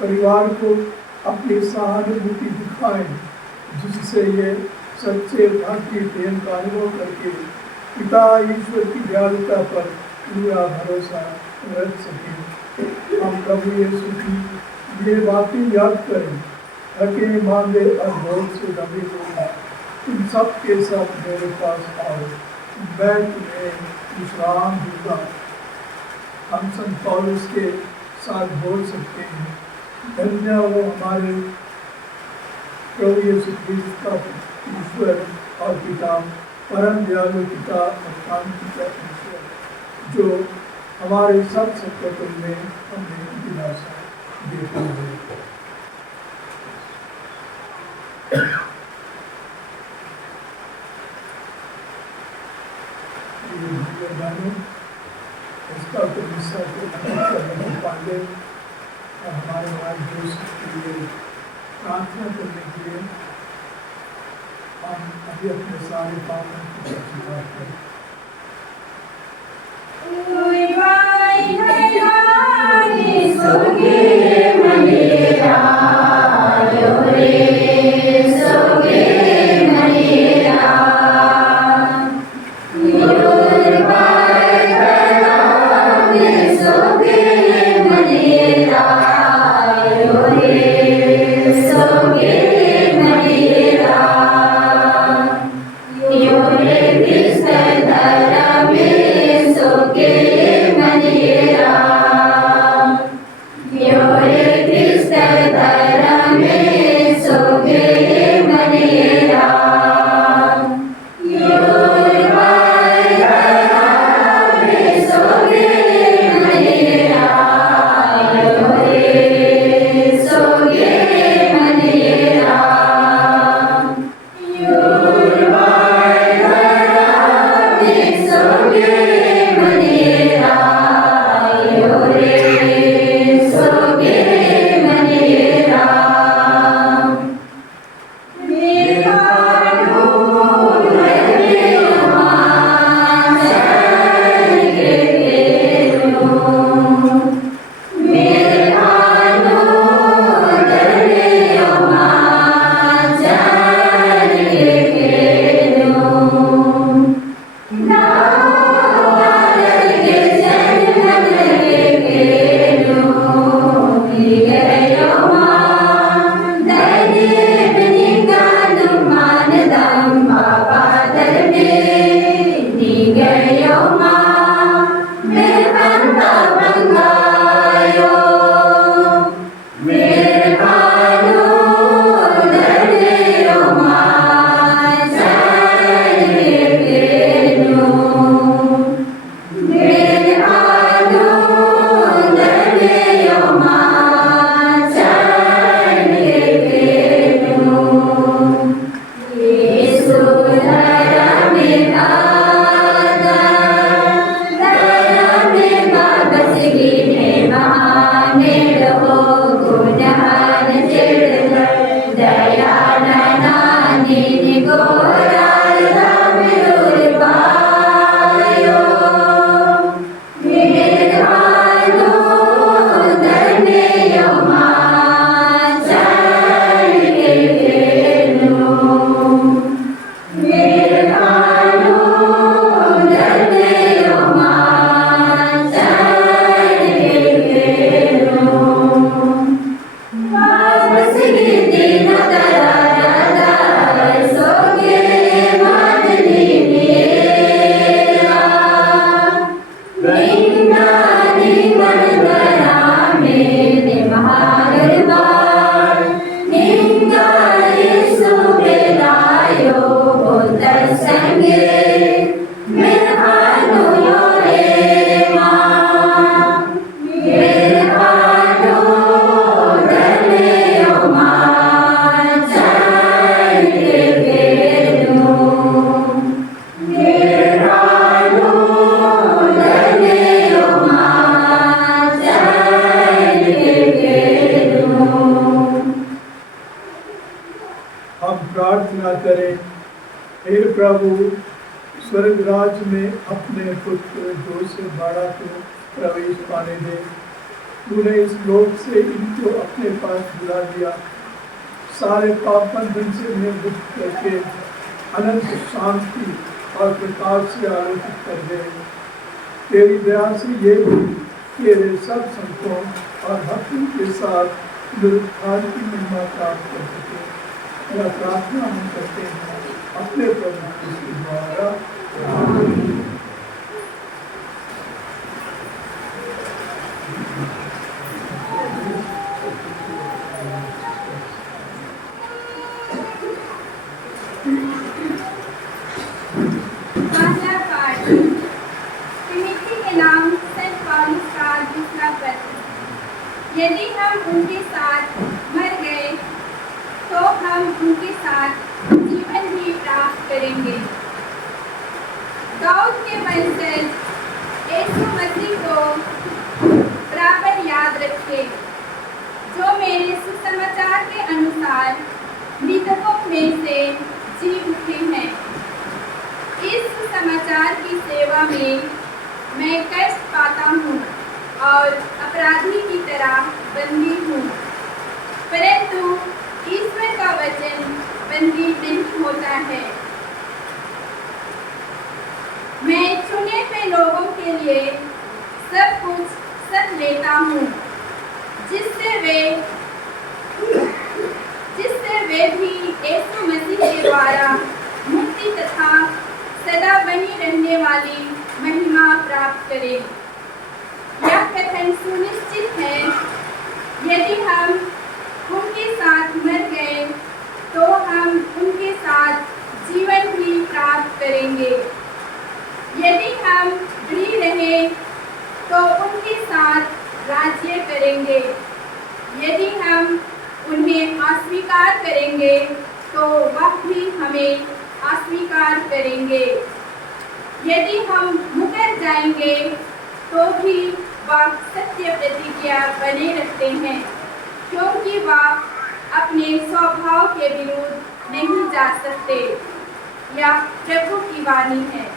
परिवार को अपनी सहानुभूति दिखाएं, जिससे ये सच्चे भक्ति प्रेम का अनुभव करके पिता ईश्वर की दयालुता पर पूरा भरोसा रख सके। हम प्रभु यीशु की ये बातें याद करें, थके मांदे और भोग से दबे लोग तुम सब के सब मेरे पास आओ, मैं तुम्हें विश्राम दूंगा। हम संत पौलुस के साथ बोल सकते हैं, धन्य वो हमारे प्रभु यीशु क्रिस्त का ईश्वर और पिता, परम दयालु पिता और शांति का ईश्वर, जो हमारे सब संकटों में हमें दिलासा देता है। इसका तो हिस्सा पांडे और हमारे भाई जोसेफ के लिए प्रार्थना करने के लिए हम अभी अपने सारे पापों की स्वीकार करें। Yeah. हे प्रभु, स्वर्ग राज में अपने पुत्र जो से बड़ा को प्रवेश पाने दे। तूने इस लोक से इनको अपने पास बुला लिया, सारे पाप बंधन से मुक्त करके अनंत शांति और प्रकाश से आलोकित कर दे। तेरी दया से ये भी तेरे सब संतों और भक्तों के साथ निरुत्थान की महिमा प्राप्त कर सके। यह प्रार्थना हम करते हैं अपने प्रभु के द्वारा। पहला पाठ तिमोथी के नाम संत पौलुस का दूसरा पत्र। यदि हम उनके साथ मर गए तो हम उनके साथ जीवन भी प्राप्त करेंगे। दाऊद के वंशज यीशु मसीह को बराबर याद रखें, जो मेरे सुसमाचार के अनुसार मृतकों में से जी उठे हैं। इस सुसमाचार की सेवा में मैं कष्ट पाता हूँ और अपराधी की तरह बंदी हूँ, परंतु ईश्वर का वचन बंदी नहीं होता है। मैं चुने हुए लोगों के लिए सब कुछ सह लेता हूँ, जिससे वे भी यीशु मसीह के द्वारा मुक्ति तथा सदा बनी रहने वाली महिमा प्राप्त करें। यह कथन सुनिश्चित है, यदि हम उनके साथ मर गए तो हम उनके साथ जीवन भी प्राप्त करेंगे। यदि हम जी रहे तो उनके साथ राज्य करेंगे। यदि हम उन्हें अस्वीकार करेंगे तो वह भी हमें अस्वीकार करेंगे। यदि हम मुकर जाएंगे तो भी वह सत्य प्रतिज्ञा बने रखते हैं, क्योंकि वह अपने स्वभाव के विरुद्ध नहीं जा सकते। यह प्रभु की वाणी है।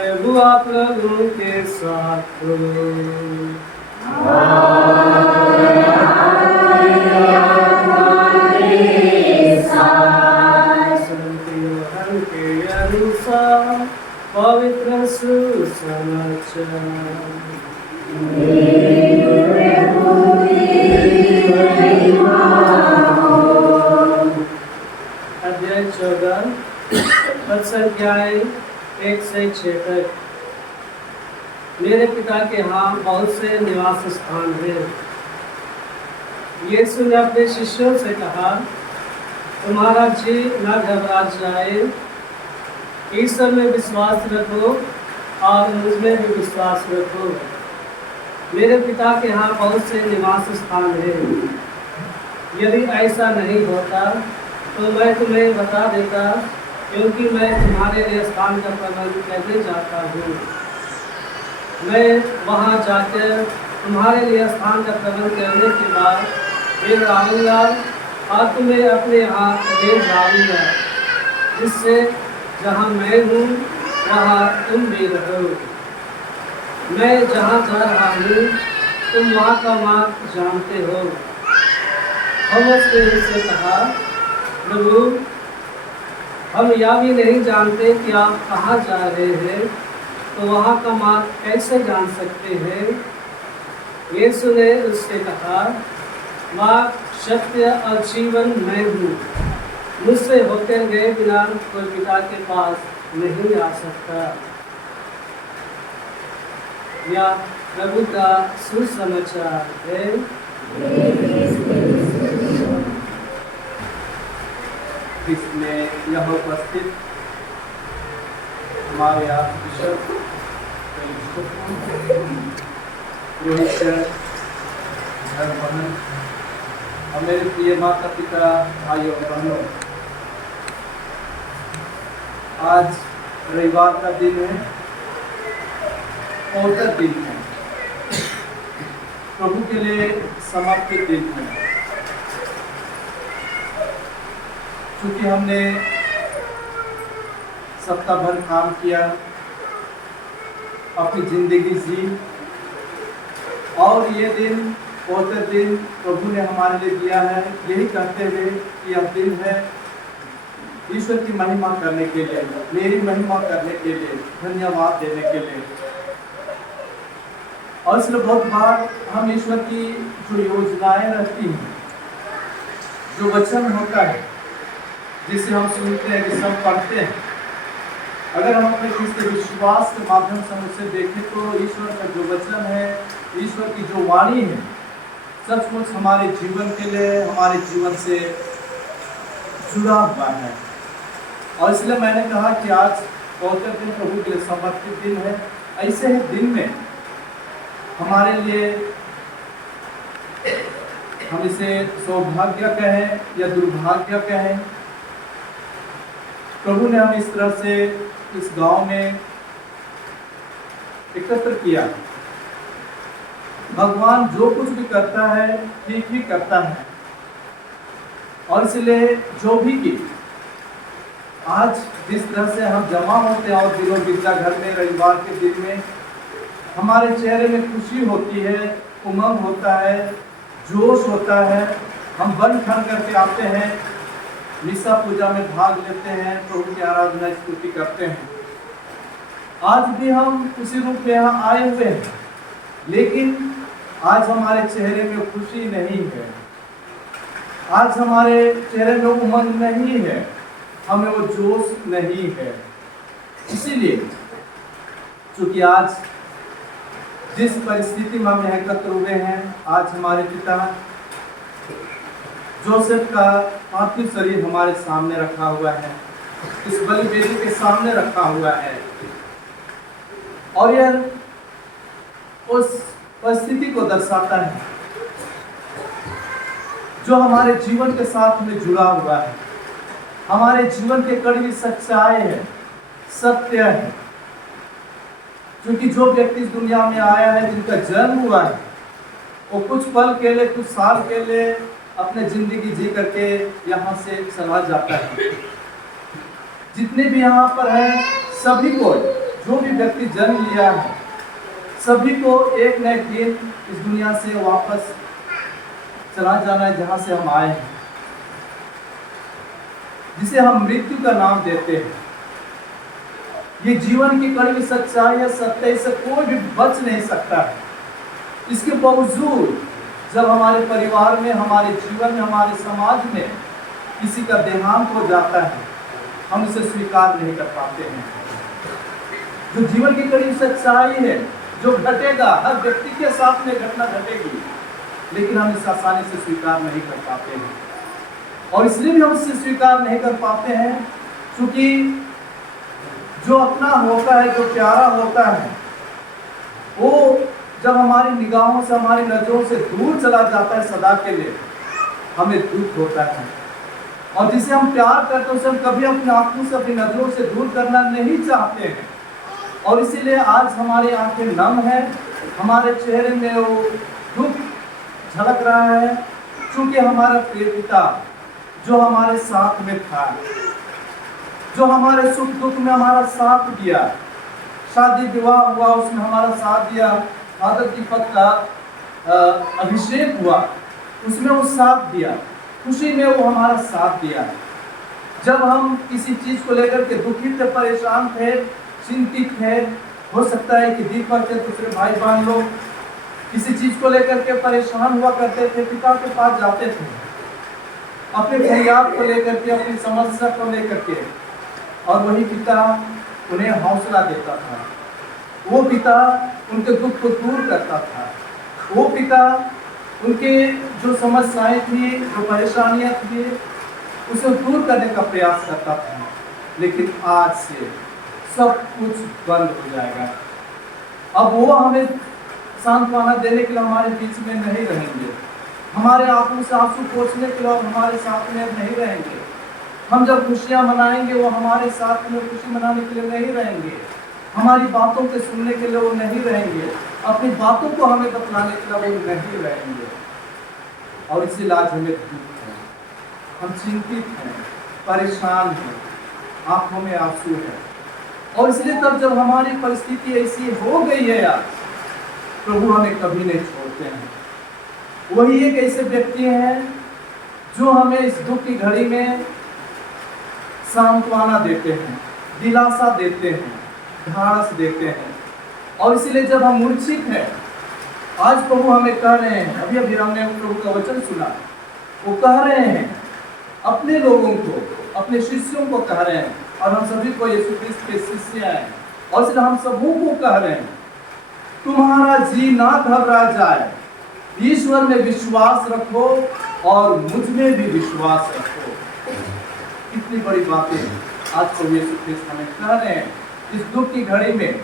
हुआ प्रभु के साथ यूहन्ना के अनुसार पवित्र सुसमाचार। अध्याय 14 पद संख्याएं 1 से 6 तक। मेरे पिता के यहाँ बहुत से निवास स्थान हैं। यीशु ने अपने शिष्यों से कहा, तुम्हारा जी न घबरा जाए, ईश्वर में विश्वास रखो और मुझ में भी विश्वास रखो। मेरे पिता के यहाँ बहुत से निवास स्थान हैं। यदि ऐसा नहीं होता तो मैं तुम्हें बता देता, क्योंकि मैं तुम्हारे लिए स्थान का प्रबंध करने जाता हूँ। मैं वहाँ जाकर तुम्हारे लिए स्थान का प्रबंध करने के बाद फिर आऊँगा और तुम्हें अपने यहाँ ले जाऊँगा, जिससे जहाँ मैं हूँ वहाँ तुम भी रहो। मैं जहाँ जा रहा हूँ तुम वहाँ का मार्ग जानते हो। थॉमस ने उनसे कहा, प्रभु, हम यह भी नहीं जानते कि आप कहाँ जा रहे हैं, तो वहाँ का मार्ग कैसे जान सकते हैं? यीशु ने उससे कहा, मार्ग, सत्य और जीवन मैं हूँ। मुझसे होकर गए बिना कोई पिता के पास नहीं आ सकता। यह प्रभु का सुसमाचार है। इसमें यह उपस्थित हमारे आर्चबिशप रोहित सर, बहन और मेरे प्रिय माता पिता, भाई और बहनों, आज रविवार का दिन है, पवित्र दिन है, प्रभु के लिए समर्पित दिन है। क्योंकि हमने सप्ताह भर काम किया, अपनी जिंदगी जी, और ये दिन, पवित्र दिन प्रभु ने हमारे लिए दिया है, यही कहते हुए कि यह दिन है ईश्वर की महिमा करने के लिए, मेरी महिमा करने के लिए, धन्यवाद देने के लिए। और इसलिए बहुत बार हम ईश्वर की जो योजनाएं रहती हैं, जो वचन होता है, जिसे हम सुनते हैं, जिसे हम पढ़ते हैं, अगर हम अपने किसी विश्वास के माध्यम से उसे देखें तो ईश्वर का जो वचन है, ईश्वर की जो वाणी है, सचमुच हमारे जीवन के लिए, हमारे जीवन से जुड़ा हुआ है। और इसलिए मैंने कहा कि आज पवित्र दिन, प्रभु के लिए समर्पित दिन है। ऐसे ही दिन में हमारे लिए, हम इसे सौभाग्य कहें या दुर्भाग्य कहें, प्रभु ने हम इस तरह से इस गांव में एकत्र किया। भगवान जो कुछ भी करता है ठीक ही करता है, और इसलिए जो भी की आज जिस तरह से हम जमा होते हैं और दिनों गिरजाघर में रविवार के दिन में हमारे चेहरे में खुशी होती है, उमंग होता है, जोश होता है, हम बन ठन करके आते हैं, मिसा पूजा में भाग लेते हैं, प्रभु की आराधना स्तुति करते हैं। आज भी हम उसी रूप में यहाँ आए हुए हैं, लेकिन आज हमारे चेहरे में खुशी नहीं है, आज हमारे चेहरे में उमंग नहीं है, हमें वो जोश नहीं है। इसीलिए चूंकि आज जिस परिस्थिति में हम एकत्र हुए हैं, आज हमारे पिता जोसेफ का पार्थिव शरीर हमारे सामने रखा हुआ है, इस बलि वेदी के सामने रखा हुआ है, और यह उस परिस्थिति को दर्शाता है जो हमारे जीवन के साथ में जुड़ा हुआ है, हमारे जीवन के कड़वी सच्चाई है, सत्य है। क्योंकि जो व्यक्ति इस दुनिया में आया है, जिनका जन्म हुआ है, वो कुछ पल के लिए, कुछ साल के लिए अपने जिंदगी जी करके यहाँ से चला जाता है। जितने भी यहाँ पर हैं, सभी को जो भी व्यक्ति जन्म लिया है, सभी को एक न एक दिन इस दुनिया से वापस चला जाना है जहां से हम आए हैं, जिसे हम मृत्यु का नाम देते हैं। ये जीवन की कड़वी सच्चाई है, सत्य, इससे कोई भी बच नहीं सकता है। इसके बावजूद जब हमारे परिवार में, हमारे जीवन में, हमारे समाज में किसी का देहांत हो जाता है, हम इसे स्वीकार नहीं कर पाते हैं। जो जीवन की कड़ी सच्चाई है, जो घटेगा, हर व्यक्ति के साथ में घटना घटेगी, लेकिन हम इसे आसानी से स्वीकार नहीं कर पाते हैं। और इसलिए भी हम इसे स्वीकार नहीं कर पाते हैं क्योंकि जो अपना होता है, जो प्यारा होता है, वो जब हमारी निगाहों से, हमारी नजरों से दूर चला जाता है सदा के लिए, हमें दुख होता है। और जिसे हम प्यार करते हैं उसे हम कभी अपनी आंखों से, अपनी नजरों से दूर करना नहीं चाहते हैं। और इसीलिए आज हमारी आंखें नम है, हमारे चेहरे में वो दुख झलक रहा है, क्योंकि हमारा प्रिय पिता जो हमारे साथ में था, जो हमारे सुख दुख में हमारा साथ दिया, शादी विवाह हुआ उसमें हमारा साथ दिया, फादर की पद का अभिषेक हुआ उसमें वो साथ दिया, खुशी में वो हमारा साथ दिया। जब हम किसी चीज को लेकर के दुखी थे, परेशान थे, चिंतित थे, हो सकता है कि दीपक के दूसरे भाई बहन लोग किसी चीज को लेकर के परेशान हुआ करते थे, पिता के पास जाते थे अपने फरियाद को लेकर के, अपनी समस्या को लेकर के, और वही पिता उन्हें हौसला देता था, वो पिता उनके दुख को दूर करता था, वो पिता उनके जो समस्याएं थी, जो परेशानियां थी, उसे दूर करने का प्रयास करता था। लेकिन आज से सब कुछ बंद हो जाएगा। अब वो हमें सांत्वना देने के लिए हमारे बीच में नहीं रहेंगे, हमारे आंखों से आंसू पोंछने के लिए हमारे साथ में नहीं रहेंगे। हम जब खुशियां मनाएंगे वो हमारे साथ में खुशी मनाने के लिए नहीं रहेंगे, हमारी बातों के सुनने के लिए वो नहीं रहेंगे, अपनी बातों को हमें बतलाने के लिए वो नहीं रहेंगे। और इसीलिए आज हमें दुख है, हम चिंतित हैं, परेशान हैं, आंखों में आंसू है। और इसलिए तब जब हमारी परिस्थिति ऐसी हो गई है यार, प्रभु हमें कभी नहीं छोड़ते हैं। वही एक ऐसे व्यक्ति हैं जो हमें इस दुख की घड़ी में सांत्वना देते हैं, दिलासा देते हैं, ढाढ़स देते हैं। और इसीलिए जब हम मूर्छित हैं, आज प्रभु हमें कह रहे हैं, अभी अभी हमने प्रभु का वचन सुना, वो कह रहे हैं अपने लोगों को, अपने शिष्यों को कह रहे हैं, और हम सभी को यीशु क्रिस्त के शिष्य हैं, और इसलिए हम सबों को कह रहे हैं, तुम्हारा जी ना घबरा जाए, ईश्वर में विश्वास रखो और मुझ में भी विश्वास रखो। कितनी बड़ी बातें आज प्रभु यीशु क्रिस्त हमें कह रहे हैं इस दुख की घड़ी में,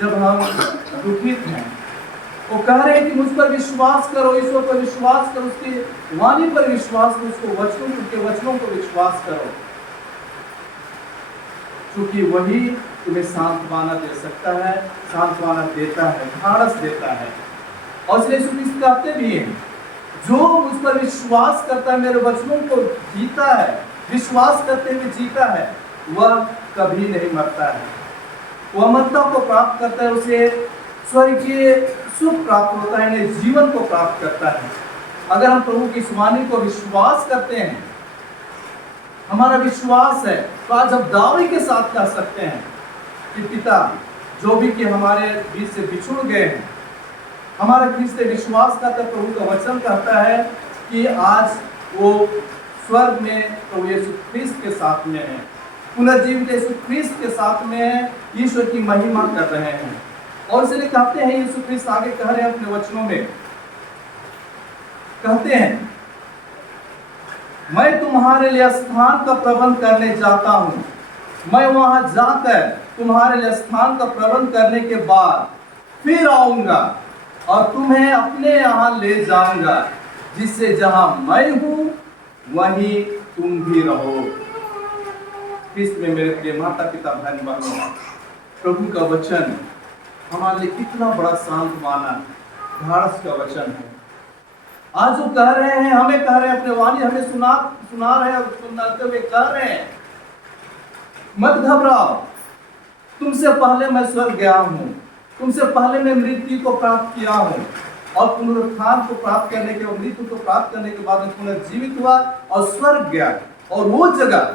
जब हम दुखित हैं। वो कह रहे हैं कि मुझ पर विश्वास करो, ईश्वर पर विश्वास करो, उसकी वाणी पर विश्वास करो, उसको उसके वचनों को विश्वास करो, क्योंकि वही तुम्हें सांत्वना दे सकता है, सांत्वना देता है, ढाढ़स देता है। और इसलिए यीशु क्रिस्त कहते भी हैं, जो मुझ पर विश्वास करता है, मेरे वचनों को जीता है, विश्वास करते हुए जीता है, वह कभी नहीं मरता है, वह अमरता को प्राप्त करता है, उसे स्वर्गीय सुख प्राप्त होता है, जीवन को प्राप्त करता है। अगर हम प्रभु की इस वाणी को विश्वास करते हैं, हमारा विश्वास है, तो आज हम दावे के साथ कह सकते हैं कि पिता जो भी कि हमारे बीच से बिछुड़ गए हैं, हमारा किससे विश्वास करता है, प्रभु का वचन कहता है कि आज वो स्वर्ग में प्रभु यीशु क्रिस्त के साथ में है, पुनर्जीवित यीशु क्रिस्त के साथ में है, ईश्वर की महिमा कर रहे हैं। और इसलिए कहते हैं, यीशु क्रिस्त आगे कह रहे हैं अपने वचनों में, कहते हैं, मैं तुम्हारे लिए स्थान का प्रबंध करने जाता हूँ, मैं वहां जाकर तुम्हारे लिए स्थान का प्रबंध करने के बाद फिर आऊंगा और तुम्हें अपने यहाँ ले जाऊंगा, जिससे जहां मैं हूं वहीं तुम भी रहो। क्रिस्त में मेरे प्रिय माता पिता बहन बहनों, प्रभु का वचन हमारे लिए कितना बड़ा सांत्वना, ढाढ़स का वचन है। आज वो कह रहे हैं, हमें कह रहे हैं, अपने वाणी हमें सुना रहे हैं, और सुनाते हुए कह रहे हैं, मत घबराओ, तुमसे पहले मैं स्वर्ग गया हूँ, तुमसे पहले मैं मृत्यु को प्राप्त किया हूँ और पुनरुत्थान को प्राप्त करने के, मृत्यु को प्राप्त करने के बाद मैं पुनर्जीवित हुआ और स्वर्ग गया। और वो जगह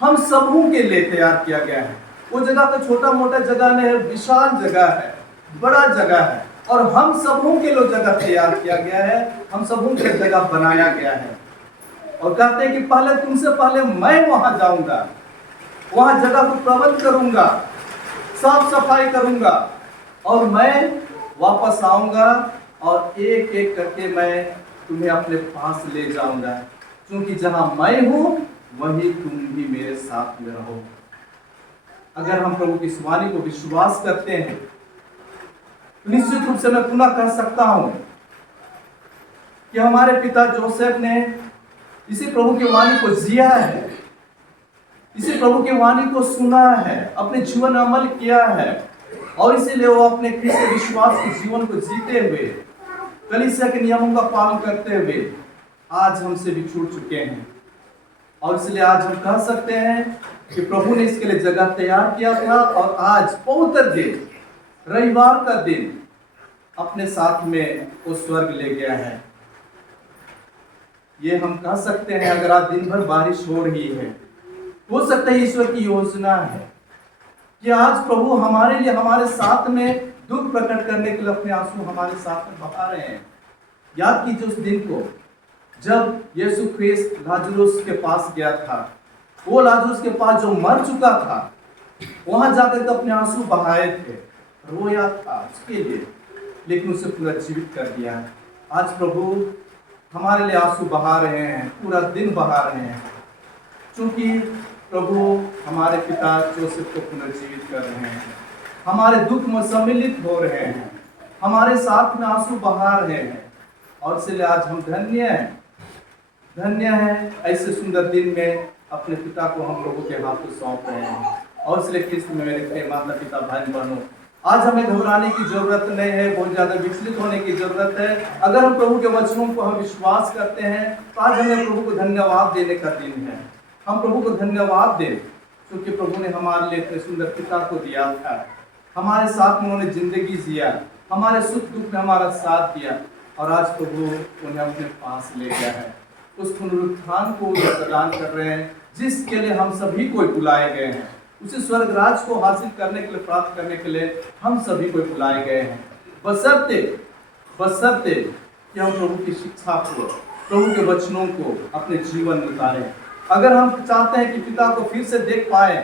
हम सबों के लिए तैयार किया गया है। वो जगह तो छोटा मोटा जगह नहीं है, विशाल जगह है, बड़ा जगह है और हम सबों के लिए जगह तैयार किया गया है, हम सबों के जगह बनाया गया है। और कहते हैं कि पहले तुमसे पहले मैं वहां जाऊंगा, वहां जगह को प्रबंध करूंगा, साफ सफाई करूंगा और मैं वापस आऊंगा और एक एक करके मैं तुम्हें अपने पास ले जाऊंगा, क्योंकि जहां मैं हूं वही तुम भी मेरे साथ में रहो। अगर हम प्रभु की इस वाणी को विश्वास करते हैं तो निश्चित रूप से मैं पुनः कह सकता हूं कि हमारे पिता जोसेफ ने इसी प्रभु की वाणी को जिया है, इसी प्रभु की वाणी को सुना है, अपने जीवन में अमल किया है और इसीलिए वो अपने ख्रिस्त विश्वास के जीवन को जीते हुए, कलीसिया के नियमों का पालन करते हुए आज हमसे बिछुड़ चुके हैं। और इसलिए आज हम कह सकते हैं कि प्रभु ने इसके लिए जगह तैयार किया था और आज पवित्र दिन, रविवार का दिन अपने साथ में वो स्वर्ग ले गया है। ये हम कह सकते हैं अगर आज दिन भर बारिश हो रही है, हो सकता है ईश्वर की योजना है कि आज प्रभु हमारे लिए, हमारे साथ में दुख प्रकट करने के लिए अपने आंसू हमारे साथ में बहा रहे हैं। याद कीजिए उस दिन को जब यीशु ख्रिस्त लाजरुस के पास गया था, वो लाजरुस के पास जो मर चुका था वहां जाकर के अपने आंसू बहाए थे, रोया था उसके लिए, लेकिन उसे पुनर्जीवित कर दिया। आज प्रभु हमारे लिए आंसू बहा रहे हैं, पूरा दिन बहा रहे हैं, क्योंकि प्रभु हमारे पिता जोसेफ को पुनर्जीवित कर रहे हैं, हमारे दुख में सम्मिलित हो रहे हैं, हमारे साथ में आंसू बहा रहे हैं। और इसलिए आज हम धन्य हैं, धन्य हैं ऐसे सुंदर दिन में अपने पिता को हम लोगों के हाथों सौंप रहे हैं। और इसलिए ख्रिस्त में मेरे प्रिय माता पिता भाई बहनों, आज हमें घबराने की जरूरत नहीं है, बहुत ज्यादा विचलित होने की जरूरत है। अगर हम प्रभु के वचनों को हम विश्वास करते हैं तो आज हमें प्रभु को धन्यवाद देने का दिन है। हम प्रभु को धन्यवाद दें क्योंकि प्रभु ने हमारे लिए इतने सुंदर पिता को दिया था, हमारे साथ में उन्होंने जिंदगी जिया, हमारे सुख दुख में हमारा साथ दिया और आज प्रभु उन्हें अपने पास ले गया है। उस पुनरुत्थान को प्रदान कर रहे हैं जिसके लिए हम सभी को बुलाए गए हैं, उसी स्वर्ग राज को हासिल करने के लिए, प्राप्त करने के लिए हम सभी को बुलाए गए हैं। बशर्ते कि हम प्रभु की शिक्षा को, प्रभु के वचनों को अपने जीवन में उतारें। अगर हम चाहते हैं कि पिता को फिर से देख पाए,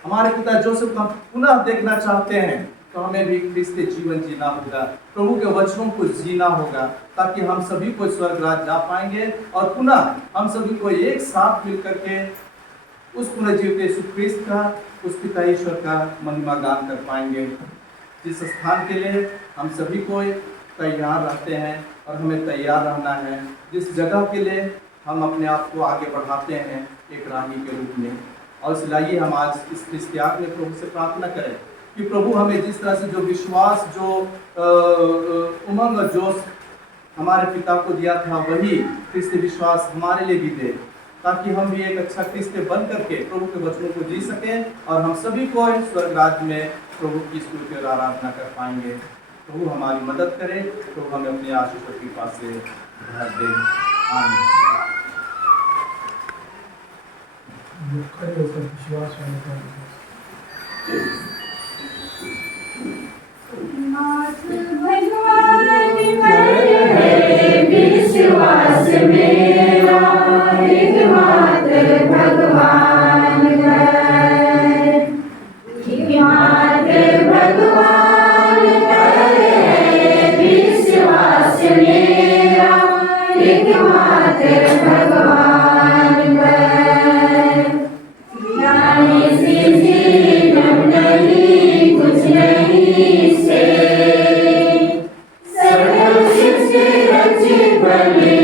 हमारे पिता जोसेफ को हम पुनः देखना चाहते हैं, तो हमें भी ख्रिस्त जीवन जीना होगा, प्रभु के वचनों को जीना होगा, ताकि हम सभी को स्वर्ग राज जा पाएंगे और पुनः हम सभी को एक साथ मिलकर के उस पुनर्जीवित यीशु ख्रिस्त का, उस पिता ईश्वर का महिमा गान कर पाएंगे। जिस स्थान के लिए हम सभी को तैयार रहते हैं और हमें तैयार रहना है, जिस जगह के लिए हम अपने आप को आगे बढ़ाते हैं एक राही के रूप में। और इसलिए हम आज इस ख्रिस्तियाग में प्रभु से प्रार्थना करें कि प्रभु हमें जिस तरह से जो विश्वास, जो उमंग और जोश हमारे पिता को दिया था, वही ख्रिस्ती विश्वास हमारे लिए भी दे, ताकि हम भी एक अच्छा ख्रिस्ती बन करके प्रभु के वचनों को जी सकें और हम सभी को स्वर्ग राज्य में प्रभु की स्तुति और आराधना कर पाएंगे। प्रभु हमारी मदद करे, प्रभु हमें अपनी आशीष और कृपा से भर दे। आमीन। विश्वास मेरा एकमात्र भगवान है, एकमात्र भगवान है विश्वास मेरा, एकमात्र भगवान है। जाने से जीवन नहीं, कुछ नहीं से सकल सृष्टि रच बने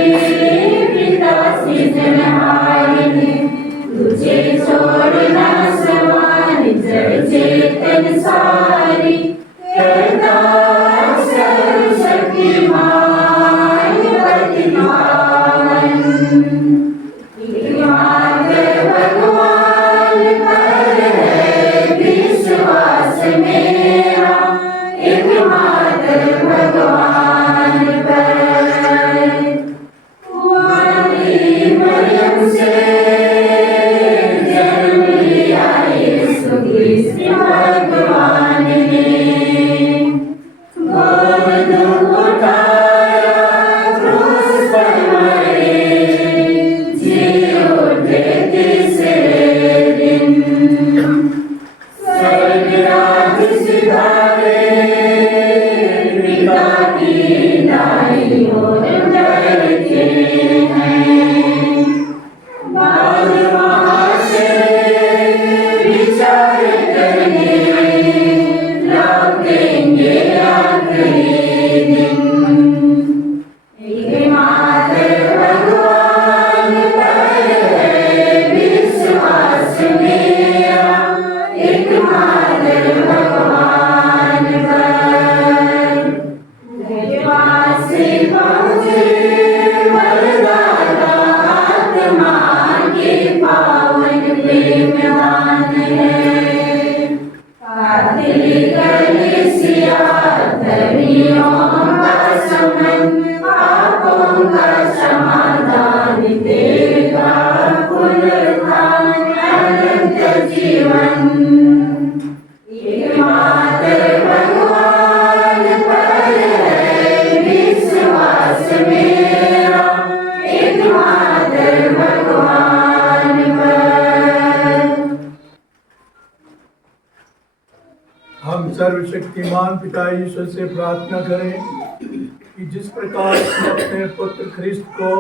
सर्वशक्तिमान पिता ईश्वर से प्रार्थना करें कि जिस प्रकार उसने अपने पुत्र ख्रिस्त को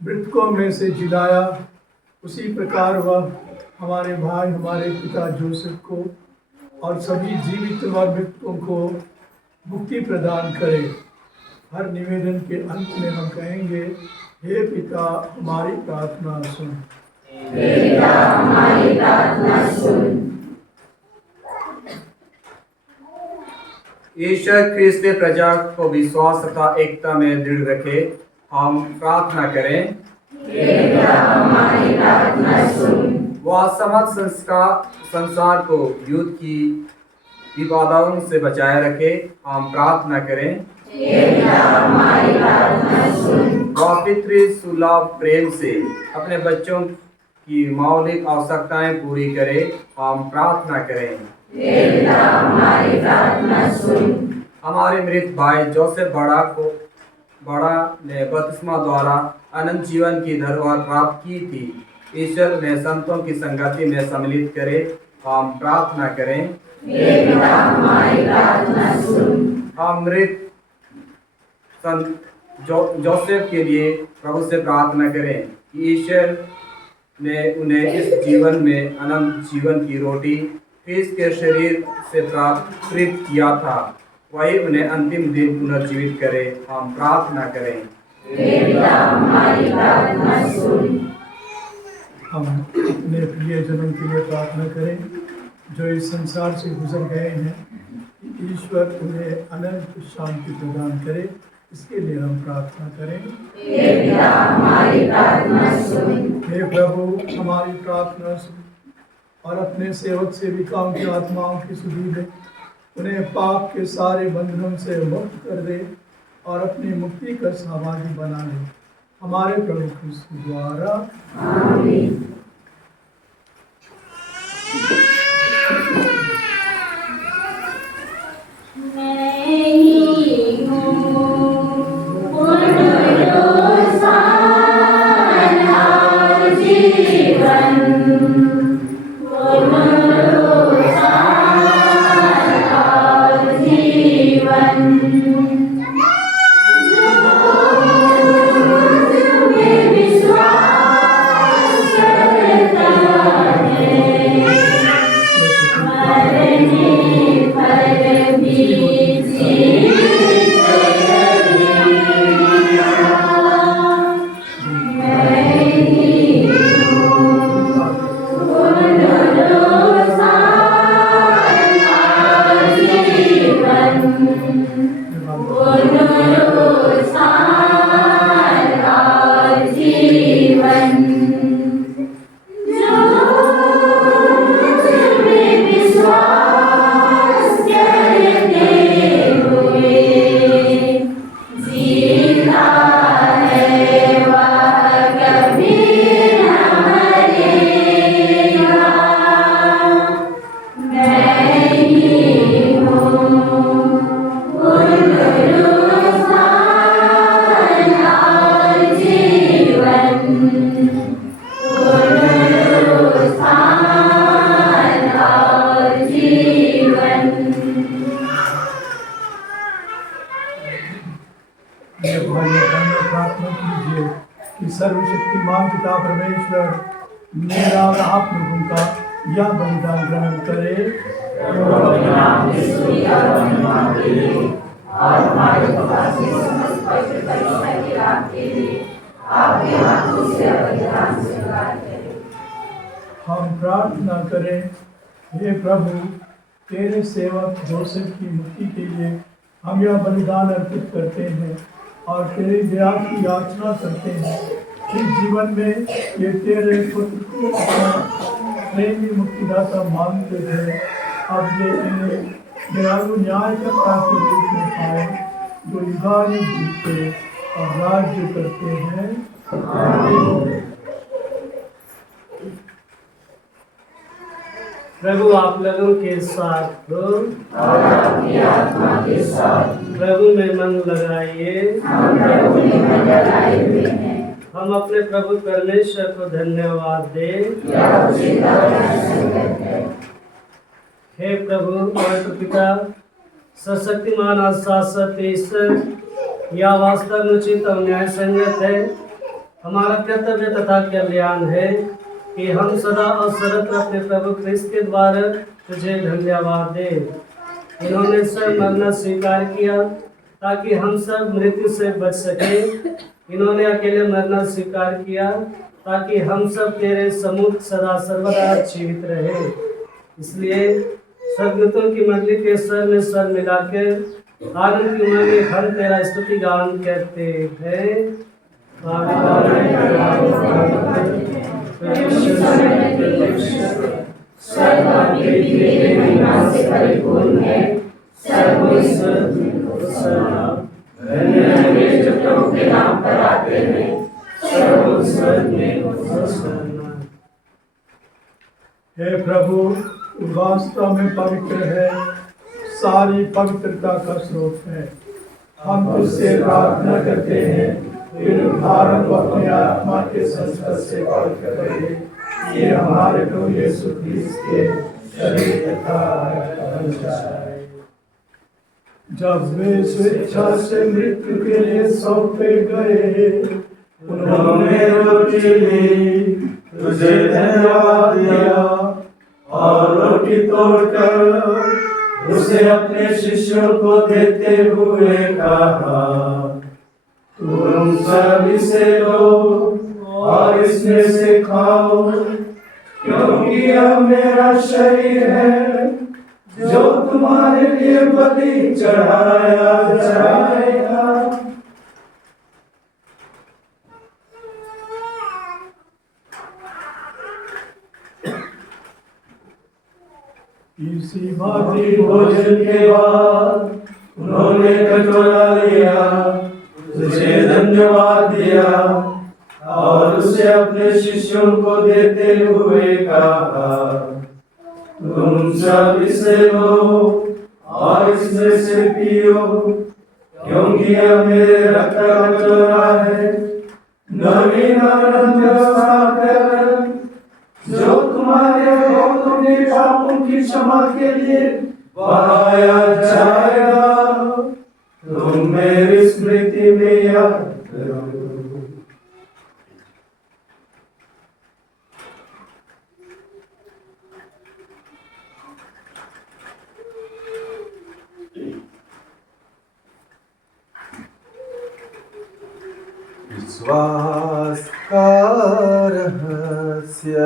मृतकों में से जिलाया, उसी प्रकार वह हमारे भाई हमारे पिता जोसेफ को और सभी जीवित और मृतकों को मुक्ति प्रदान करे। हर निवेदन के अंत में हम कहेंगे, हे पिता हमारी प्रार्थना सुन। हे पिता हमारी प्रार्थना सुन। ईश्वर ख्रिस्त प्रजा को विश्वास तथा एकता में दृढ़ रखे, हम प्रार्थना करें। हे पिता हमारी प्रार्थना सुन। वह समस्त संसार को युद्ध की विवादों से बचाए रखे, हम प्रार्थना करें। हे पिता हमारी प्रार्थना सुन। वह पितृसुलभ प्रेम से अपने बच्चों की मौलिक आवश्यकताएं पूरी करे, हम प्रार्थना करें। हे पिता हमारी प्रार्थना सुन। हमारे मृत भाई जोसेफ बड़ा ने बपतिस्मा द्वारा अनंत जीवन की धरोहर प्राप्त की थी। ईश्वर ने संतों की संगति में सम्मिलित करे, हम प्रार्थना करें। हे पिता हमारी प्रार्थना सुन। हम मृत संत जोसेफ के लिए प्रभु से प्रार्थना करें कि ईश्वर ने उन्हें इस जीवन में अनंत जीवन की रोटी ख्रिस्त के शरीर से प्राप्त किया था, वही उन्हें अंतिम दिन पुनर्जीवित करे, हम प्रार्थना करें। हे पिता हमारी प्रार्थना सुन। हम अपने प्रियजनों के लिए प्रार्थना करें जो इस संसार से गुजर गए हैं, ईश्वर उन्हें अनंत शांति प्रदान करे, इसके लिए हम प्रार्थना करें। हे पिता हमारी प्रार्थना सुन। हे प्रभु हमारी प्रार्थना सुन और अपने सेवक सेविकाओं की आत्माओं की सुधि में उन्हें पाप के सारे बंधनों से मुक्त कर दे और अपनी मुक्ति का सहभागी बना ले, हमारे प्रभु क्रिस्त द्वारा। आमीन। मैं ही हूँ पुनरुत्थान और जीवन, पुनरुत्थान और जीवन। प्रार्थना कीजिए कि सर्वशक्तिमान पिता परमेश्वर मेरा और आप लोगों का यह बलिदान ग्रहण करे हम प्रार्थना करें। हे प्रभु, तेरे सेवक जोसेफ की मुक्ति के लिए हम यह बलिदान अर्पित करते हैं और तेरी दया की याचना करते हैं। इस जीवन में ये तेरे पुत्र को अपना प्रेमी मुक्तिदाता मानते थे, अब ये इन्हें दयालु न्यायकर्ता के रूप में पाए जो युगानुयुग जीते और राज्य करते हैं। प्रभु आप लोगों के साथ हो और आपकी आत्मा के साथ। प्रभु में मन लगाइए। हम प्रभु में मन लगाए हुए हैं। हम अपने प्रभु परमेश्वर को धन्यवाद दें। यह उचित और संगत है। हे प्रभु पवित्र पिता, सशक्तिमान और शाश्वत ईश्वर, यह वास्तव में उचित और न्याय संगत है, हमारा कर्तव्य तथा कल्याण है कि हम सदा और सर्वत्र अपने प्रभु क्रिस्त के द्वारा तुझे धन्यवाद दें। इन्होंने सब मरना स्वीकार किया ताकि हम सब मृत्यु से बच सके। इन्होंने अकेले मरना स्वीकार किया ताकि हम सब तेरे सम्मुख सदा सर्वदा जीवित रहे। इसलिए स्वर्गदूतों की मंडली के स्वर में स्वर मिलाकर आनंद की उमंग में हम तेरा स्तुति गान करते हैं। हे प्रभु, वास्तव में पवित्र है, सारी पवित्रता का स्रोत है। हम तुझसे प्रार्थना करते हैं, फिर उद्धारण को अपने आत्मा के संस्पर्श से पवित्र करे। ये हमारे प्रभु यीशु क्रिस्त के शरीर तथा बन जाए। जब वे स्वेच्छा से मृत्यु के लिए सौंपे गए, उन्होंने रोटी ली, तुझे धन्यवाद दिया और रोटी तोड़कर उसे अपने शिष्यों को देते हुए कहा, तुम सब इसे लो और इसमें से खाओ, क्योंकि यह मेरा शरीर है जो तुम्हारे लिए बलि चढ़ाया जाएगा। इसी भांति भोजन के बाद उन्होंने कटोरा लिया, तुझे धन्यवाद दिया और उसे अपने शिष्यों को देते हुए कहा, तुम सब इसे लो और इसमें से पियो, क्योंकि यह मेरे रक्त का कटोरा है, नवीन और व्यवस्था कर, जो तुम्हारे बहुतों के पापों की क्षमा के लिए बहाया जाएगा। तुम मेरी स्मृति में याद करो। विश्वास का रहस्य।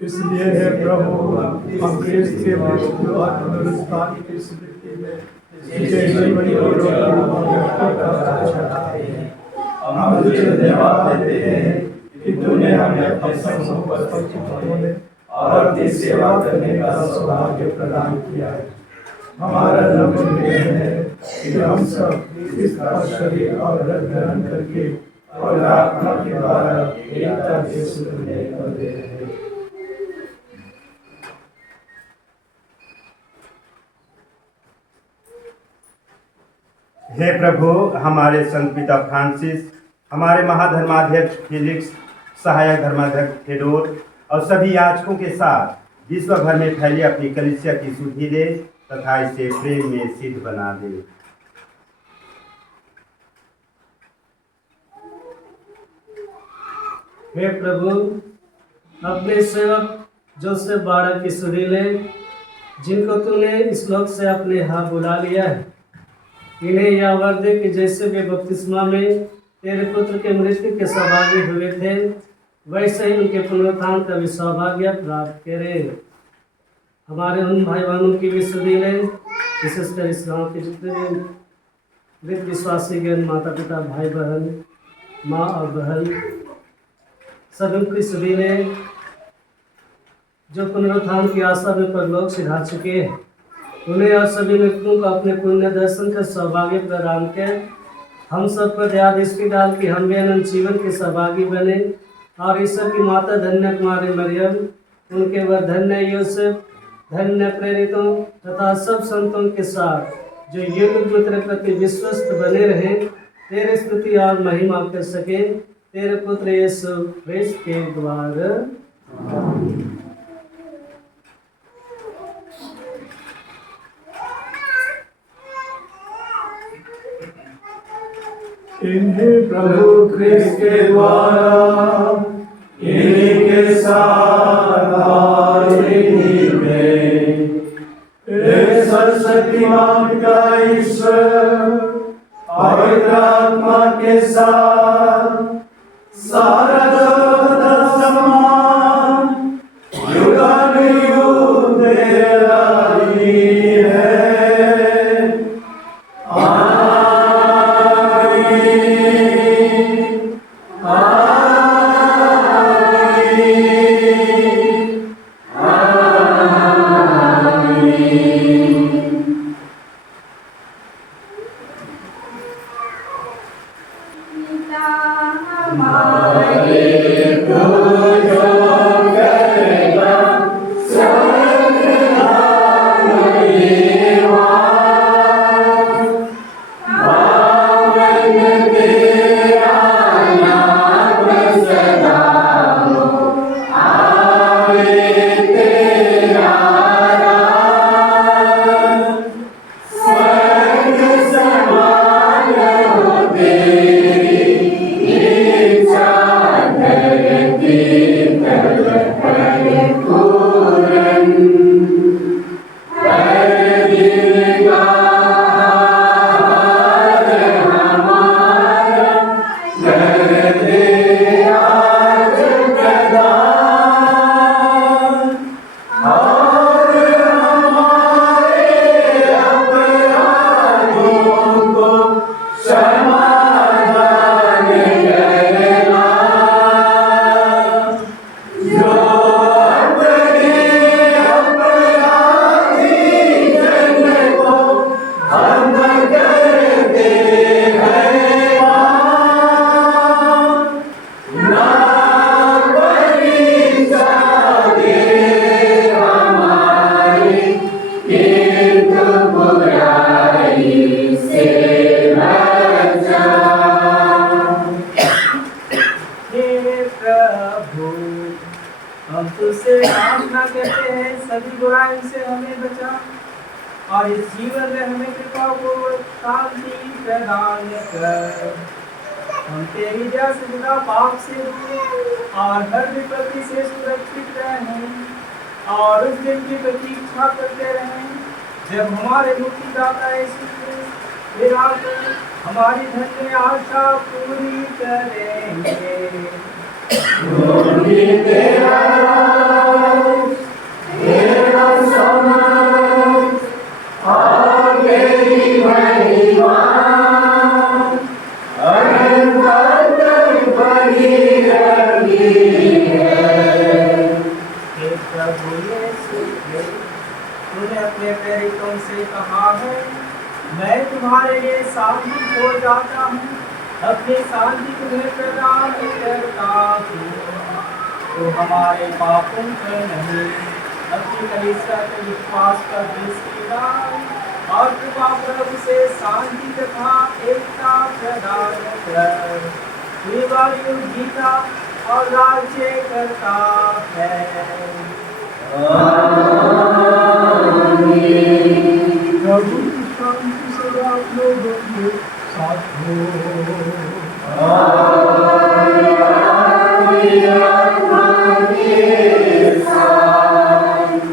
इसलिए हे प्रभु, हम क्रिस्त के मृत्यु और पुनरुत्थान की स्मृति में तुझे जीवन की रोटी और मृत्यु का चढ़ाते हैं। हम तुझे धन्यवाद देते हैं कि तूने हमें अपने समूह पर परिचित होने और अपनी सेवा करने का सौभाग्य प्रदान किया है। हमारा नम्र है कि हम सब इसका शरीर और रक्त ग्रहण करके और आत्मा के द्वारा एकता के सूत्र में बंधे हैं। हे प्रभु, हमारे संत पिता फ्रांसिस, हमारे महाधर्माध्यक्ष फेलिक्स, सहायक धर्माध्यक्ष थेडोर और सभी याजकों के साथ विश्व भर में फैली अपनी कलीसिया की शुद्धि दे तथा इसे प्रेम में सिद्ध बना दे। हे प्रभु, अपने सेवक जोसेफ बारह की सुधि ले, जिनको तूने इस लोक से अपने यहाँ बुला लिया है, इन्हें यह वर दे कि जैसे वे बपतिस्मा में तेरे पुत्र के मृत्यु के सौभाग्य हुए थे, वैसे ही उनके पुनरुत्थान का भी सौभाग्य प्राप्त करें। हमारे उन भाई बहनों की भी सुधि ले, विशेषकर इस गाँव के जितने भी मृत विश्वासी गण माता पिता भाई बहन माँ और बहन सब उनकी सुधि ले, जो पुनरुत्थान की आशा में परलोक सिधा चुके हैं। उन्हें और सभी मृतकों को अपने पुण्य दर्शन का सौभाग्य प्रदान कर हम सब पर दया दृष्टि डाल के हम भी अनंत जीवन के सहभागी बने। और ईश्वर की माता धन्य कुमारी मरियम, उनके वर धन्य यूसुफ, धन्य प्रेरितों तथा सब संतों के साथ जो युग तेरे प्रति विश्वस्त बने रहे, तेरे स्तुति और महिमा कर सके, तेरे पुत्र यीशु ख्रिस्त के द्वारा। इन्हें प्रभु ख्रिस्त के द्वारा, इन्हीं के साथ और इन्हीं में सर्वशक्तिमान का ईश्वर और पवित्र आत्मा के साथ सारा जगत सम्मान युगानुयुग तेरा ही है। हम तुझसे प्रार्थना करते हैं, सभी बुराई से हमें बचा और इस जीवन में हमें कृपा को शांति प्रदान कर। हम तेरी दया से बिना पाप से दूर और हर विपत्ति से सुरक्षित रहें और उस दिन की प्रतीक्षा करते रहें जब हमारे मुक्तिदाता यीशु क्रिस्त फिर आकर हमारी धन्य आशा पूरी करेंगे। तूने अपने प्रेरितों से कहा है, मैं तुम्हारे लिए शांति छोड़ जाता हूँ, अपनी शांति तुम्हें प्रदान करता हूँ। तो हमारे पापों पर नहीं, अपनी कलीसिया के विश्वास पर दृष्टि डाल और कृपा प्रभु से शांति तथा एकता प्रदान कर। तू वायु जीता और राज्य करता है। प्रभु की शांति सदा आप लोगों के साथ हो।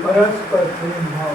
परस्पर प्रेम भाव।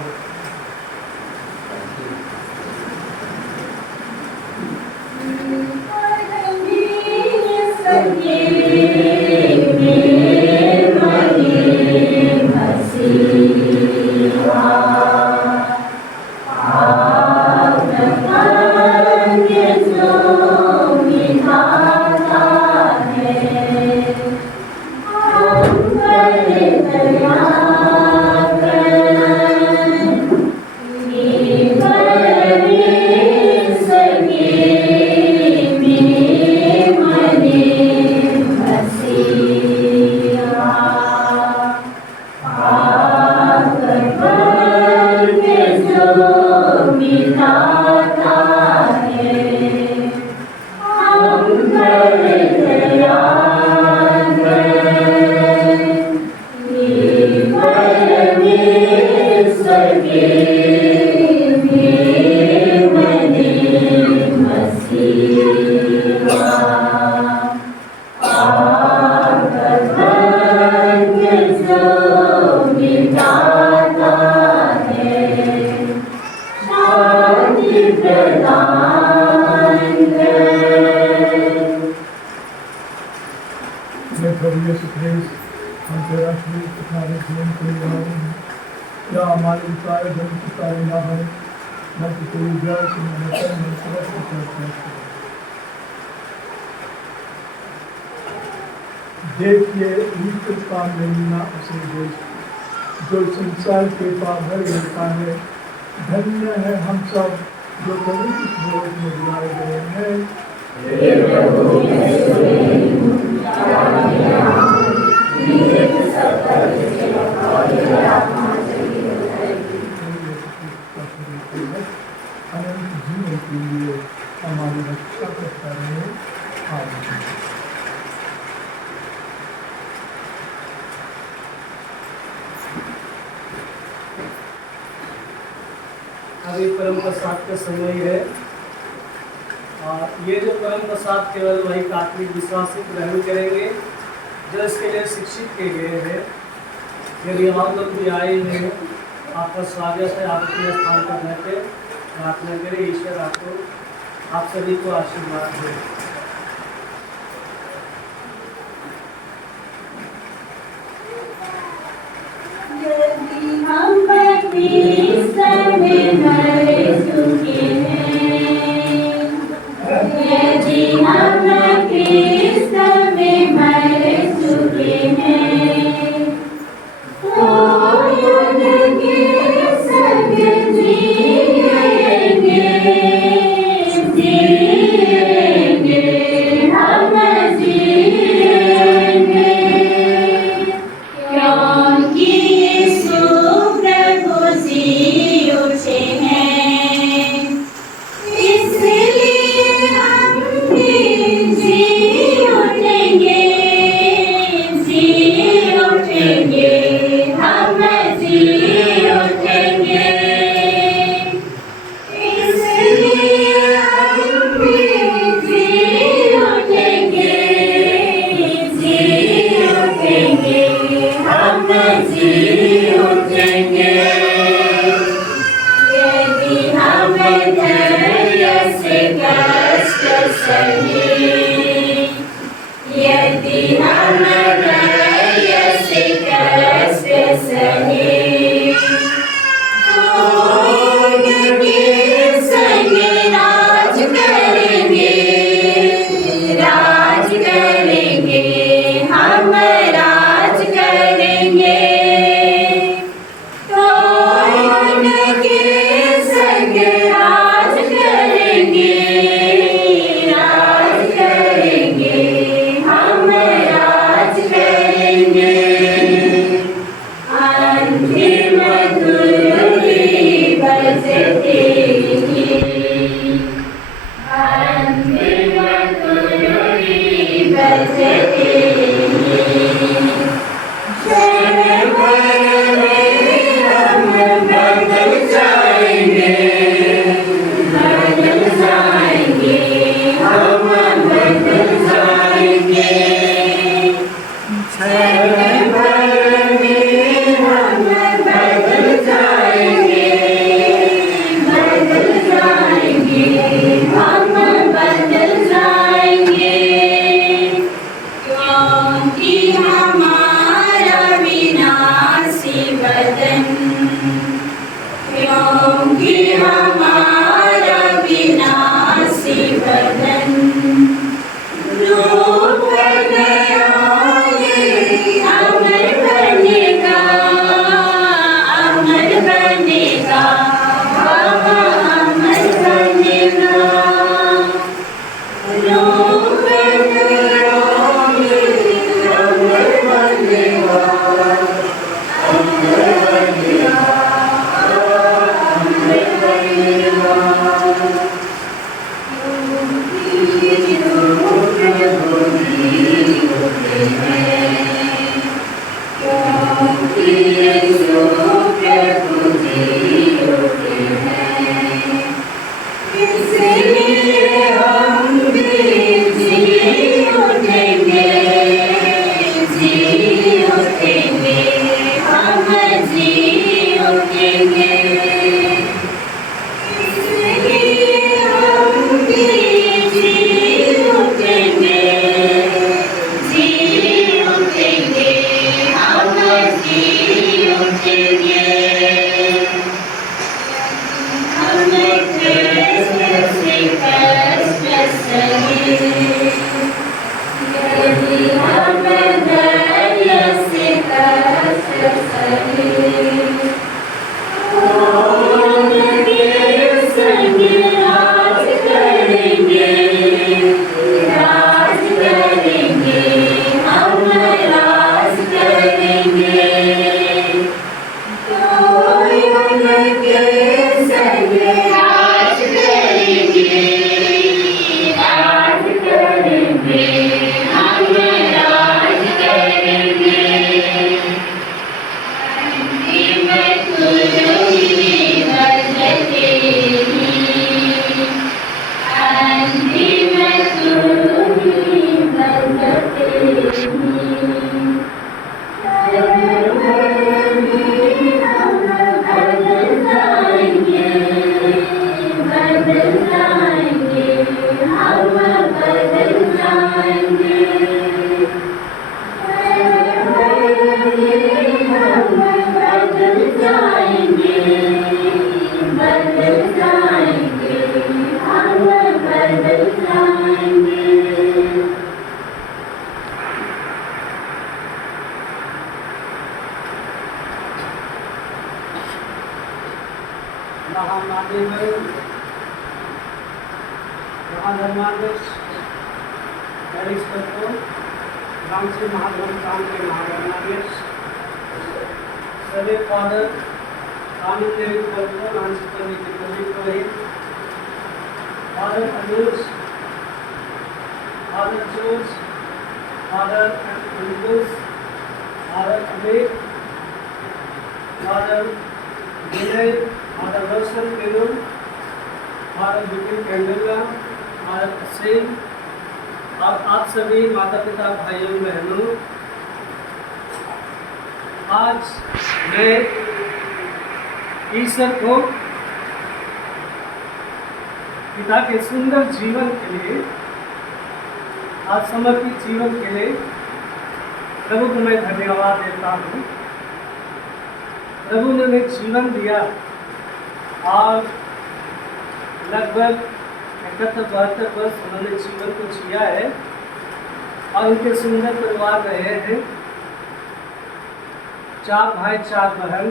मैं प्रभु यीशु ख्रिस्त हम तेरा शुरू तुम्हारे जीवन के लिए आ रहे हैं या हमारे सारे धर्म की सारे ना बने न कि कोई व्याय से न तरफ देखिए निश्चित काम लेना उसे देश जो संसार के पाप भर लेता है। धन्य है हम सब जो प्रभु की भोज में बुलाए गए हैं। अनंत जीवन के लिए हमारी रक्षा करता रहे। आमीन। अभी परम प्रसाद का समय है और ये जो परम प्रसाद केवल वही कात्मिक विश्वासी ग्रहण करेंगे जो इसके लिए शिक्षित किए गए हैं। यदि आप लोग भी आए हैं आपका स्वागत है। आप अपने स्थान पर रहकर प्रार्थना करें। ईश्वर आपको आप सभी को आशीर्वाद दे। यदि हम क्रिस्त में मर चुके हैं, यदि हम क्रिस्त में मर चुके हैं, तो उनके संग जिएंगे, हम जिएंगे, क्योंकि यीशु प्रभु जी उठे हैं, इसलिए हम भी जी उठेंगे, हम जी उठेंगे, इसलिए हम भी जी उठेंगे, हम जी उठेंगे। यदि हम धैर्य से कष्ट सहे, यदि हम धैर्य से कष्ट सहे, तो उनके संग राज करेंगे, हम राज करेंगे, तो उनके संग राज करेंगे, हम राज करेंगे। अंतिम धुरी बजतेगी, अंतिम धुरी बजतेगी, क्षण भर में हम बदल जाएंगे, हम बदल जाएंगे, क्षण भर में हम बदल जाएंगे, हम बदल जाएंगे, क्योंकि हमारा विनाशी बदन, क्योंकि हमारा विनाशी बदन रूप गया अमर बनेगा, अमर बनेगा, अमर बनेगा, रूप गया अमर बनेगा, अमर बनेगा, अमर बनेगा। क्योंकि यीशु प्रभु जी उठे हैं, इसलिए हम भी जी उठेंगे, हम जी उठेंगे, इसलिए हम भी जी उठेंगे, जी महामाध्यम महाधर्माध्यक्ष को ग्राम से महाधर्म काम के महाधर्माध्यक्ष सभी फादर आनंद देवी को नानसिकर्मी के पुरोहित फादर अनुज फादर जॉर्ज फादर अंकुश फादर अमित फादर विनय फादर रोशन केलुल फादर विपिन कैंडुला फादर असीम और आप सभी माता पिता भाइयों बहनों, आज मैं ईश्वर को पिता के सुंदर जीवन के लिए, आज समर्पित जीवन के लिए प्रभु को मैं धन्यवाद देता हूँ। प्रभु ने उन्हें जीवन दिया और लगभग 71-72 वर्ष उन्होंने जीवन को जिया है और उनके सुंदर परिवार रहे हैं। 4 भाई 4 बहन,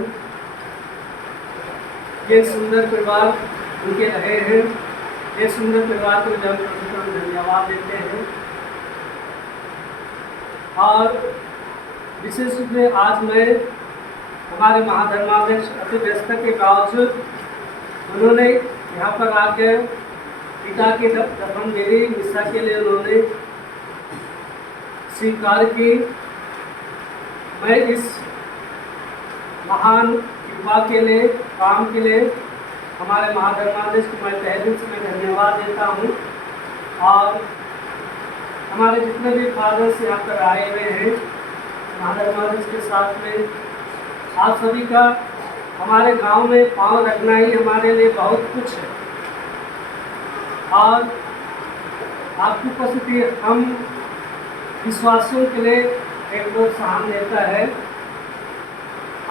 ये सुंदर परिवार उनके रहे हैं। ये सुंदर परिवार को जब हम धन्यवाद देते हैं और विशेष रूप से आज मैं हमारे महाधर्माध्यक्ष अति व्यस्तता के बावजूद उन्होंने यहाँ पर आकर पिता की दफन मेरी मिस्सा के लिए उन्होंने स्वीकार की। मैं इस महान कृपा के लिए, काम के लिए हमारे महाधर्माध्यक्ष को मैं तहे दिल से मैं धन्यवाद देता हूँ। और हमारे जितने भी फादर्स यहाँ पर आए हुए हैं महाधर्माध्यक्ष के साथ में, आप सभी का हमारे गांव में पांव रखना ही हमारे लिए बहुत कुछ है और आपकी उपस्थिति हम विश्वासियों के लिए एक प्रोत्साहन देता है।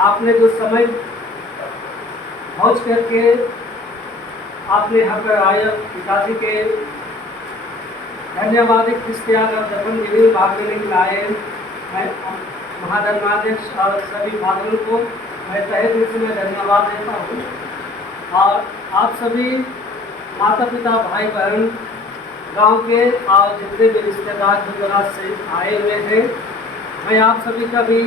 आपने जो समय पहुँच करके आपने यहाँ पर आए पिताजी के धन्यवाद क्रिस्तियान और दफन गिरी भाग लेने के लिए आए मैं महाधर्माध्यक्ष और सभी फादरों को मैं तहे दिल से मैं धन्यवाद देता हूँ। और आप सभी माता पिता भाई बहन गांव के और जितने भी रिश्तेदार दूर से आए हुए हैं, मैं आप सभी का भी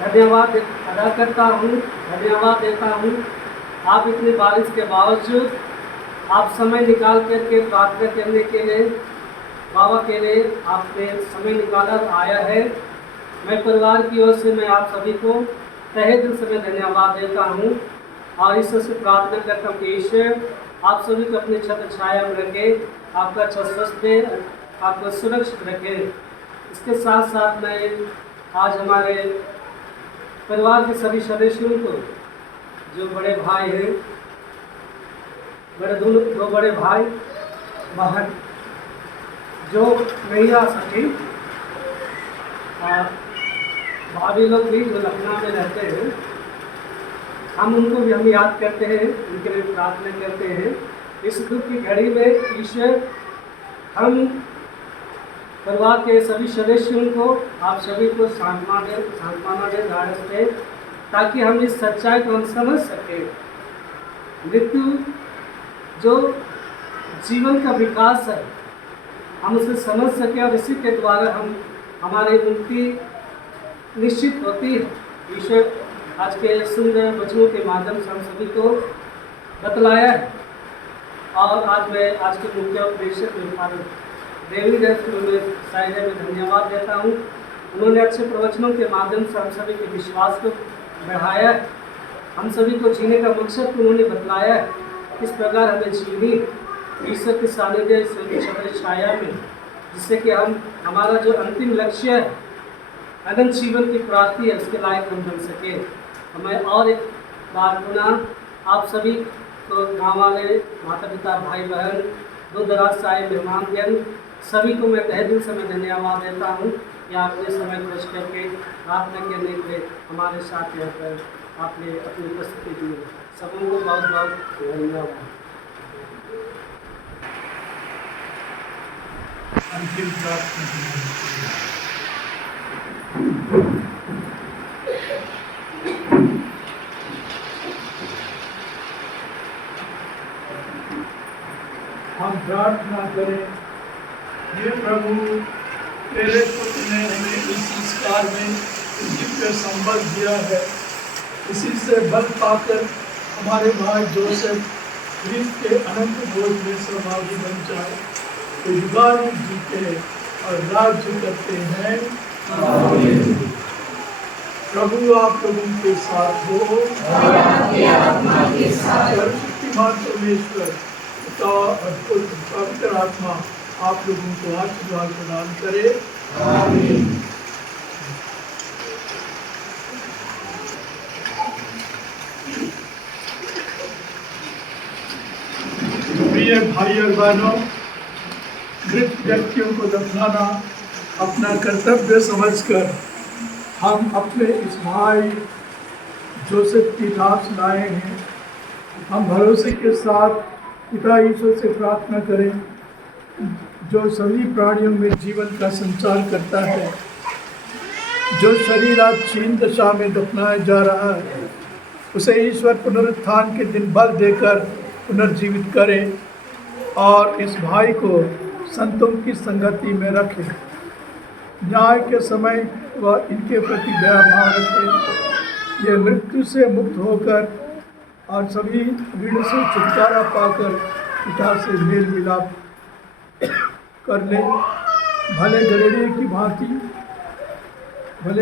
धन्यवाद अदा करता हूँ, धन्यवाद देता हूँ। आप इतनी बारिश के बावजूद आप समय निकाल करके प्रार्थना करने के लिए बाबा के लिए आपने समय निकाला आया है। मैं परिवार की ओर से मैं आप सभी को तहे दिल से मैं धन्यवाद देता हूँ और ईश्वर से प्रार्थना करता हूँ कि ईश्वर आप सभी को अपने छत्र छाया में रखे, आपका स्वस्थ दे, आपको सुरक्षित रखे। इसके साथ साथ मैं आज हमारे परिवार के सभी सदस्यों को, जो बड़े भाई हैं, दो बड़े भाई बहन जो नहीं आ सके और भाभी लोग भी जो लखनऊ में रहते हैं, हम उनको भी हम याद करते हैं, उनके लिए प्रार्थना करते हैं। इस दुख की घड़ी में ईश्वर हम परिवार के सभी सदस्यों को, आप सभी को सांत्वना दे, ढाढ़स दे, ताकि हम इस सच्चाई को हम समझ सकें। मृत्यु जो जीवन का विकास है, हम उसे समझ सकें और इसी के द्वारा हम हमारी मुक्ति निश्चित होती है। ईश्वर आज के सुंदर वचनों के माध्यम से हम सभी को बतलाया है। और आज मैं आज के मुख्य उपदेशक फादर डेविड साहिब में धन्यवाद देता हूँ। उन्होंने अच्छे प्रवचनों के माध्यम से हम सभी के विश्वास को बढ़ाया है, हम सभी को जीने का मकसद को उन्होंने बतलाया है, किस प्रकार हमें जीनी ईश्वर के सानिध्य, ईश्वर की छत्र छाया में, जिससे कि हम हमारा जो अंतिम लक्ष्य है अनंत जीवन की प्राप्ति है, उसके लायक हम बन सके। मैं और एक बात पुनः आप सभी को, गाँव वाले, माता पिता भाई बहन, दूर दराज से आए मेहमानजन, सभी को मैं तहे दिल से मैं धन्यवाद देता हूँ कि आपने समय खोज करके प्रार्थना करने के लिए हमारे साथ यहाँ पर आपने अपनी उपस्थिति दी। सबों को बहुत बहुत धन्यवाद। अंतिम प्रार्थना। प्रार्थना करें। हे प्रभु, तेरे पुत्र ने हमें इस संस्कार में दिव्य संबल दिया है, इसी से बल पाकर हमारे भाई जोसेफ ख्रीस्त के अनंत भोज में सहभागी बन जाए, तो युगायुग जीते और राज्य करते हैं। प्रभु आप लोगों के साथ हो, शक्तिमान परमेश्वर पिता और पुत्र पवित्र आत्मा आप लोगों को आशीर्वाद प्रदान करे। आमीन। प्रिय भाई और बहनों, मृत व्यक्तियों को दफनाना अपना कर्तव्य समझकर हम अपने इस भाई जोसेफ की लाश लाए हैं। हम भरोसे के साथ पिता ईश्वर से प्रार्थना करें, जो सभी प्राणियों में जीवन का संचार करता है, जो शरीर आज क्षीण दशा में दफनाया जा रहा है, उसे ईश्वर पुनरुत्थान के दिन बल देकर पुनर्जीवित करे और इस भाई को संतों की संगति में रखे। न्याय के समय वह इनके प्रति दया भाव रखे। ये मृत्यु से मुक्त होकर और सभी ऋण से छुटकारा पाकर पिता से मेल मिलाप कर ले। भले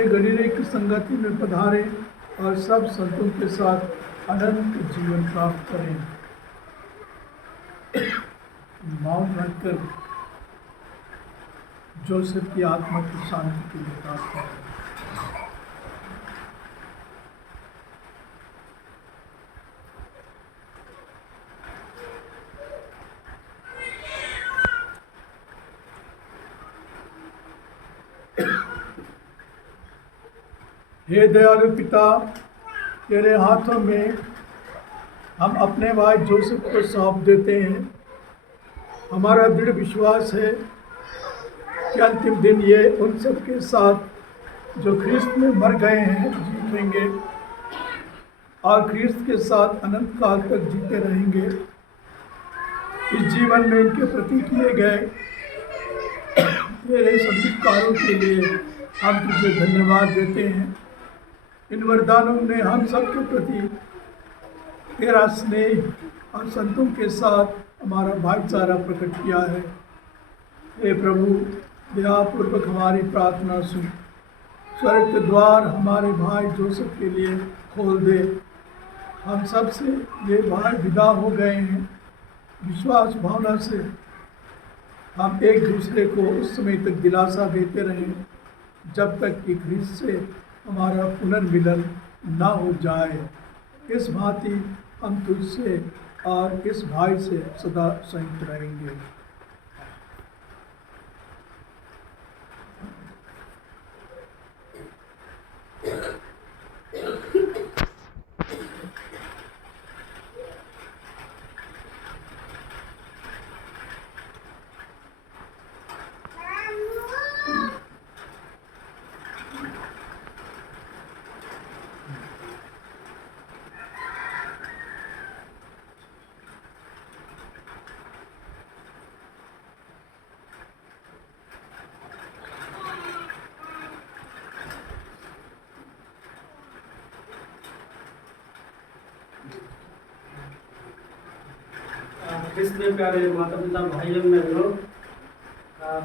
गरीरे की संगति में पधारे और सब संतों के साथ अनंत जीवन प्राप्त करें। मौन रखकर जोसेफ की आत्मा की शांति के लिए प्रार्थना करें। हे दयालु पिता, तेरे हाथों में हम अपने भाई जोसेफ को सौंप देते हैं। हमारा दृढ़ विश्वास है कि अंतिम दिन ये उन सब के साथ जो ख्रीस्त में मर गए हैं जीतेंगे और ख्रीस्त के साथ अनंत काल तक जीते रहेंगे। इस जीवन में इनके प्रति किए गए तेरे सभी कार्यों के लिए हम तुझे धन्यवाद देते हैं। इन वरदानों ने हम सबके प्रति तेरा स्नेह और संतों के साथ हमारा भाईचारा प्रकट किया है। हे प्रभु, दयापूर्वक हमारी प्रार्थना सुन। स्वर्ग के द्वार हमारे भाई जोसेफ के लिए खोल दे। हम सब से ये भाई विदा हो गए हैं। विश्वास भावना से हम एक दूसरे को उस समय तक दिलासा देते रहें जब तक कि ख्रीस्त से हमारा पुनर्मिलन ना हो जाए। इस भांति हम तुझसे और इस भाई से सदा संयुक्त रहेंगे। इसलिए प्यारे माता पिता भाइयों बहनों,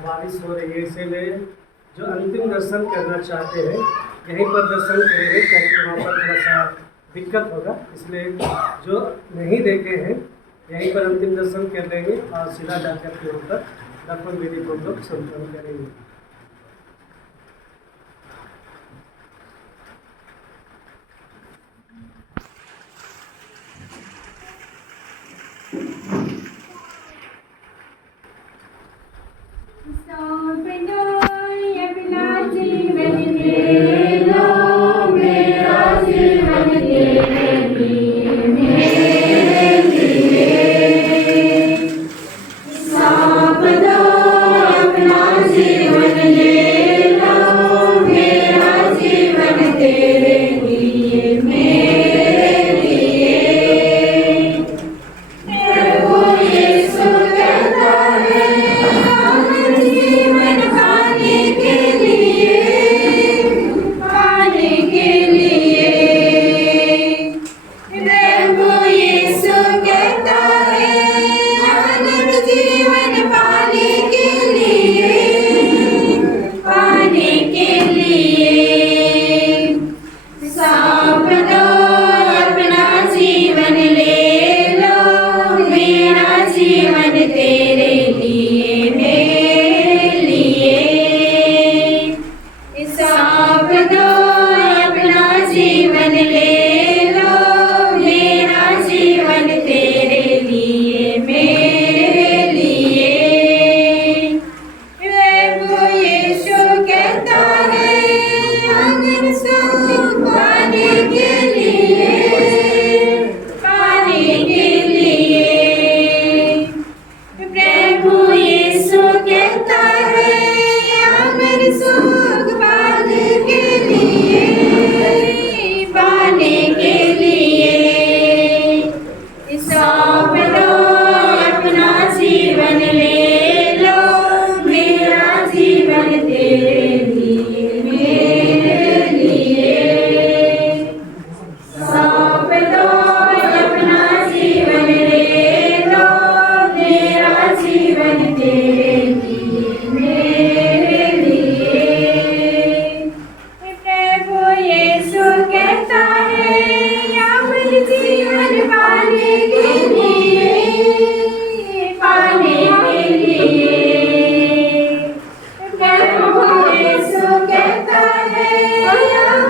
बारिश हो रही है, इसीलिए जो अंतिम दर्शन करना चाहते हैं यहीं पर दर्शन करेंगे, क्योंकि वहाँ पर थोड़ा सा दिक्कत होगा। इसलिए जो नहीं देखे हैं यहीं पर अंतिम दर्शन कर लेंगे और सीधा जाकर के ऊपर दफन विधि को लोग संपन्न करेंगे। जीवन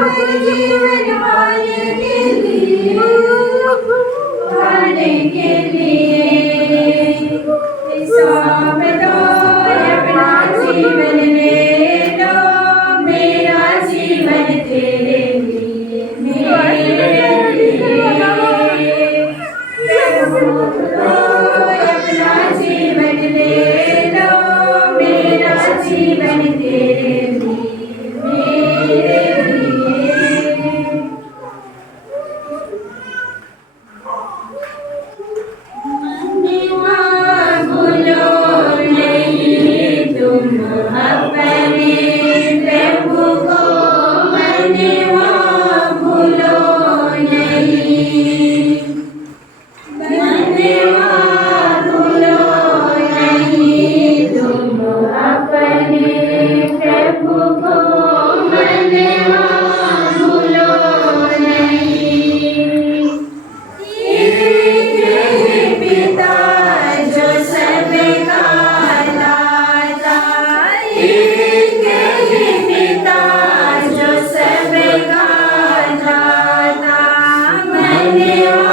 जीवन पाने के लिए सौंप दो अपना जीवन ले लो मेरा जीवन तेरे लिए मेरे लिए सौंप दो अपना जीवन ले लो मेरा जीवन तेरे लिए मेरे लिए भूलो नहीं तुम अपने प्रभु को मनवा भूलो नहीं मनवा भूलो नहीं तुम अपने प्रभु को मनवा भूलो नहीं पिता जो सबका दाता एक ही पिता जो सबका दाता मनवा